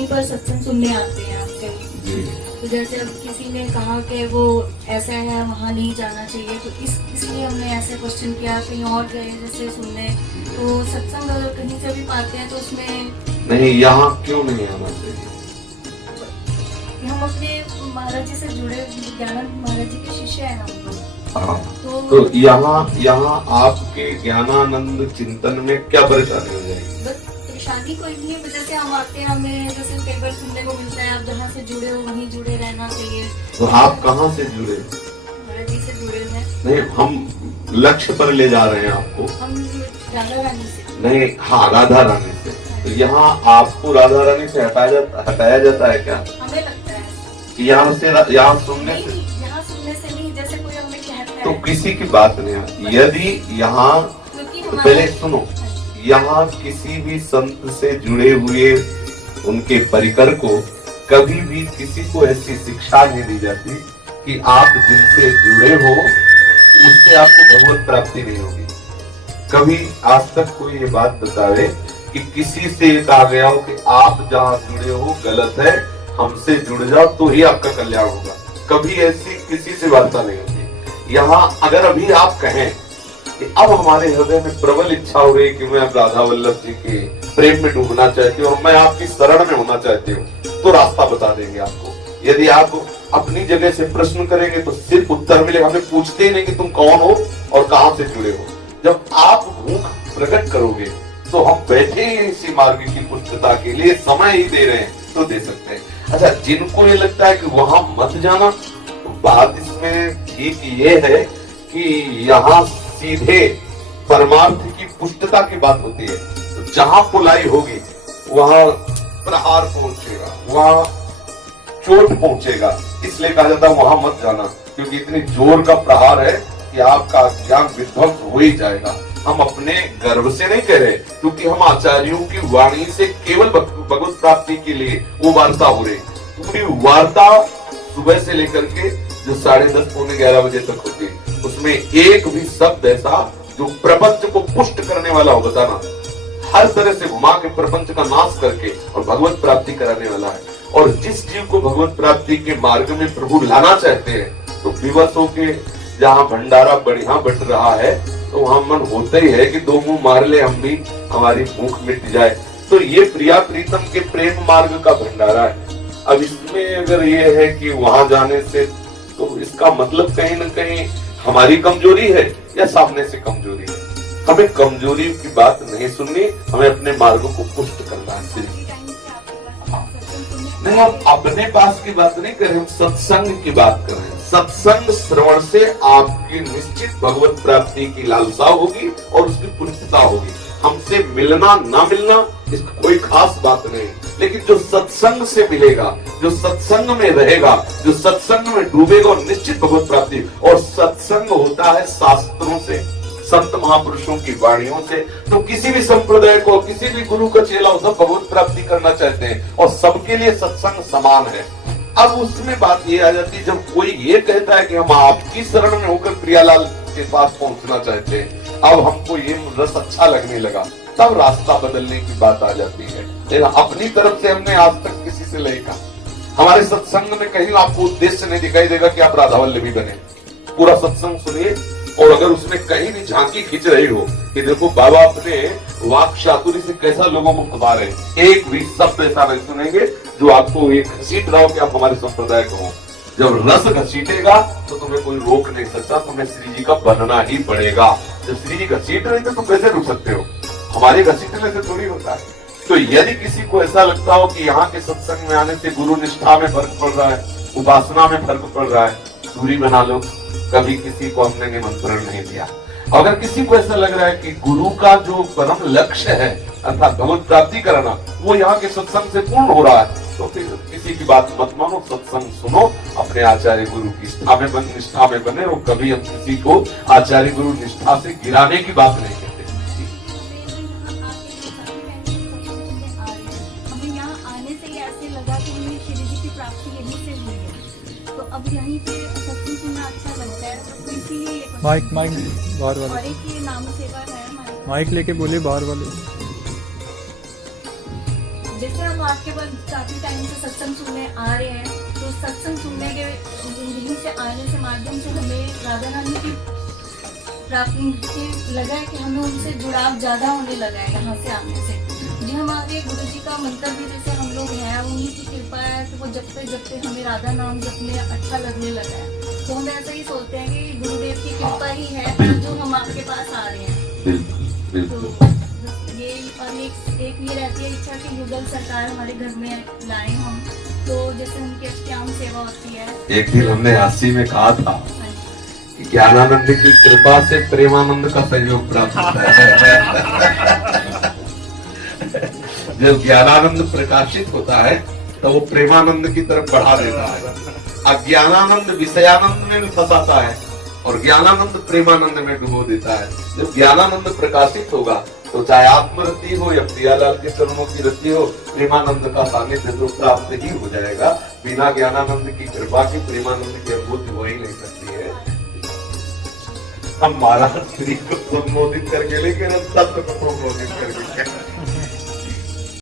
यहीं पर सत्संग सुनने आते हैं आपके। तो जैसे अब किसी ने कहा कि वो ऐसा है वहाँ नहीं जाना चाहिए, तो इसलिए हमने ऐसे क्वेश्चन किया, कहीं और गए जैसे सुनने, तो सत्संग अगर कहीं से भी पाते हैं तो उसमें नहीं, यहाँ क्यों नहीं आना चाहिए? हम अपने महाराज जी से जुड़े, ज्ञानानंद महाराज जी के शिष्य हैं हम लोग। हाँ, तो यहाँ आपके ज्ञानानंद चिंतन में क्या परेशानी हो जाएगी? बस परेशानी कोई नहीं है, जैसे हम आते हैं, हमें जैसे कई बार सुनने को मिलता है आप जहाँ से जुड़े हो वहीं जुड़े रहना चाहिए। तो आप कहाँ से जुड़े? महाराज जी से जुड़े हैं। नहीं, हम लक्ष्य पर ले जा रहे हैं आपको। हम राधा रानी से। नहीं, हाँ, राधा रानी से। तो यहाँ आपको राधा रानी से हटाया जाता है क्या? हमें लगता है कि यहाँ सुनने नहीं, से? यहाँ सुनने से नहीं, जैसे कोई हमें कहता है तो किसी की बात नहीं है। यदि यहाँ, क्योंकि तो पहले सुनो, यहाँ किसी भी संत से जुड़े हुए उनके परिकर को कभी भी किसी को ऐसी शिक्षा नहीं दी जाती कि आप जिनसे जुड़े हो उससे आपको भगवत प्राप्ति नहीं होगी। कभी आज तक कोई ये बात बतावे कि किसी से कहा गया हो कि आप जहाँ जुड़े हो गलत है, हमसे जुड़ जाओ तो ही आपका कल्याण होगा। कभी ऐसी किसी से वार्ता नहीं होती। यहाँ अगर अभी आप कहें कि अब हमारे हृदय में प्रबल इच्छा हो रही है कि मैं अब राधा वल्लभ जी के प्रेम में डूबना चाहती हूँ और मैं आपकी शरण में होना चाहती हूँ, तो रास्ता बता देंगे आपको। यदि आप अपनी जगह से प्रश्न करेंगे तो सिर्फ उत्तर मिलेगा। हमें पूछते ही नहीं कि तुम कौन हो और कहाँ से जुड़े हो। जब आप भूख प्रकट करोगे तो हम बैठे ही इसी मार्ग की पुष्टता के लिए समय ही दे रहे हैं, तो दे सकते हैं। अच्छा, जिनको ये लगता है कि वहां मत जाना, तो बात इसमें ठीक ये है कि यहाँ सीधे परमार्थ की पुष्टता की बात होती है। तो जहां पुलाई होगी वहां प्रहार पहुंचेगा, वहां चोट पहुंचेगा। इसलिए कहा जाता है वहां मत जाना, क्योंकि इतनी जोर का प्रहार है कि आपका ज्ञान विध्वंस हो ही जाएगा। हम अपने गर्व से नहीं कह रहे, क्योंकि हम आचार्यों की वाणी से केवल भगवत प्राप्ति के लिए वो वार्ता हो रही। पूरी वार्ता सुबह से लेकर के जो 10:30 पौने 11 बजे तक होती है, उसमें एक भी शब्द ऐसा जो प्रपंच को पुष्ट करने वाला हो बताना, हर तरह से घुमा के प्रपंच का नाश करके और भगवत प्राप्ति कराने वाला है। और जिस जीव को भगवत प्राप्ति के मार्ग में प्रभु लाना चाहते हैं, तो विवश होके जहाँ भंडारा बढ़िया बट रहा है तो वहां मन होता ही है कि 2 मुंह मार ले हम भी, हमारी भूख मिट जाए। तो ये प्रिया प्रीतम के प्रेम मार्ग का भंडारा है। अब इसमें अगर ये है कि वहां जाने से, तो इसका मतलब कहीं न कहीं हमारी कमजोरी है या सामने से कमजोरी है। हमें कमजोरी की बात नहीं सुननी, हमें अपने मार्ग को पुष्ट करना है। नहीं, हम अपने पास की बात नहीं कर रहे, हम सत्संग की बात कर रहे हैं। सत्संग श्रवण से आपकी निश्चित भगवत प्राप्ति की लालसा होगी और उसकी पुष्टता होगी। हमसे मिलना ना मिलना इसकी कोई खास बात नहीं, लेकिन जो सत्संग से मिलेगा, जो सत्संग में रहेगा, जो सत्संग में डूबेगा, और निश्चित भगवत प्राप्ति। और सत्संग होता है शास्त्रों से, संत महापुरुषों की वाणियों से। तो किसी भी संप्रदाय को, किसी भी गुरु का चेला हो, सब भगवत प्राप्ति करना चाहते हैं और सबके लिए सत्संग समान है। अब उसमें बात ये आ जाती है, जब कोई ये कहता है कि हम आपकी शरण में होकर प्रियालाल के पास पहुंचना चाहते हैं, अब हमको ये रस अच्छा लगने लगा, तब रास्ता बदलने की बात आ जाती है। लेकिन अपनी तरफ से हमने आज तक किसी से नहीं कहा। हमारे सत्संग में कहीं आपको उद्देश्य नहीं दिखाई देगा कि आप राधा वल्लभी बने। पूरा सत्संग सुनिए, और अगर उसमें कहीं भी झांकी खींच रही हो कि देखो बाबा अपने वाक चातुरी से कैसा लोगों को फंसा रहे, एक भी शब्द ऐसा नहीं सुनेंगे जो आपको ये घसीट रहा हो कि आप हमारे संप्रदाय को हो। जब रस घसीटेगा तो तुम्हें कोई रोक नहीं सकता, तुम्हें श्री जी का बनना ही पड़ेगा। जब श्री जी घसीट रहे थे तो कैसे रुक सकते हो? हमारे घसीटने से थोड़ी होता है। तो यदि किसी को ऐसा लगता हो कि यहाँ के सत्संग में आने से गुरु निष्ठा में फर्क पड़ रहा है, उपासना में फर्क पड़ रहा है, दूरी बना लो। कभी किसी को हमने निमंत्रण नहीं दिया। अगर किसी को ऐसा लग रहा है कि गुरु का जो परम लक्ष्य है अर्थात भगवत प्राप्ति कराना, वो यहाँ के सत्संग से पूर्ण हो रहा है, तो फिर किसी की बात मत मानो, सत्संग सुनो, अपने आचार्य गुरु की निष्ठा में बने। और कभी हम किसी को आचार्य गुरु निष्ठा से गिराने की बात नहीं करते। हमें यहाँ आने से ऐसे लगा कि हमें श्री जी की प्राप्ति यहीं से हुई है, तो अब यहीं पे सत्संग सुनना अच्छा लगता है, तो इसीलिए ये माइक बाहर और वाले, एक ये नाम सेवा है हमारे। माइक लेके बोले बाहर वाले। जैसे हम आपके पास काफी टाइम से सत्संग सुनने आ रहे हैं, तो सत्संग सुनने के यहीं से आने से माध्यम से हमें राधा रानी की प्राप्ति लगा है कि हमें उनसे जुड़ाव ज्यादा होने लगा है यहाँ से आने से। जी हमारे गुरु जी का मंत्र भी जैसे हम लोग हैं, उन्हीं की कृपा है कि वो जपते हमें राधा नाम जपने अच्छा लगने लगा है। तो हम ऐसा ही सोचते हैं कि गुरुदेव की कृपा ही है जो हम आपके पास आ रहे हैं। तो ये और एक ये रहती है इच्छा कि युगल सरकार हमारे घर में लाए हम, तो जैसे उनकी अष्टयाम सेवा होती है। एक दिन हमने हास्य में कहा था कि ज्ञानानंद की कृपा से प्रेमानंद का सहयोग प्राप्त होता है। जब ज्ञानानंद प्रकाशित होता है तो वो प्रेमानंद की तरफ बढ़ा देता है। अज्ञानानंद विषयानंद में भी फंसाता है और ज्ञानानंद प्रेमानंद में डुबो देता है। जब ज्ञानानंद प्रकाशित होगा तो चाहे आत्मरति हो या प्रियालाल के चरणों की रति हो, प्रेमानंद का सानिध्य तो प्राप्त ही हो जाएगा। बिना ज्ञानानंद की कृपा की प्रेमानंद की अनुभूति हो ही नहीं सकती है। हम महाराज श्री को संबोधित करके लेकिन हम तत्व को संबोधित करके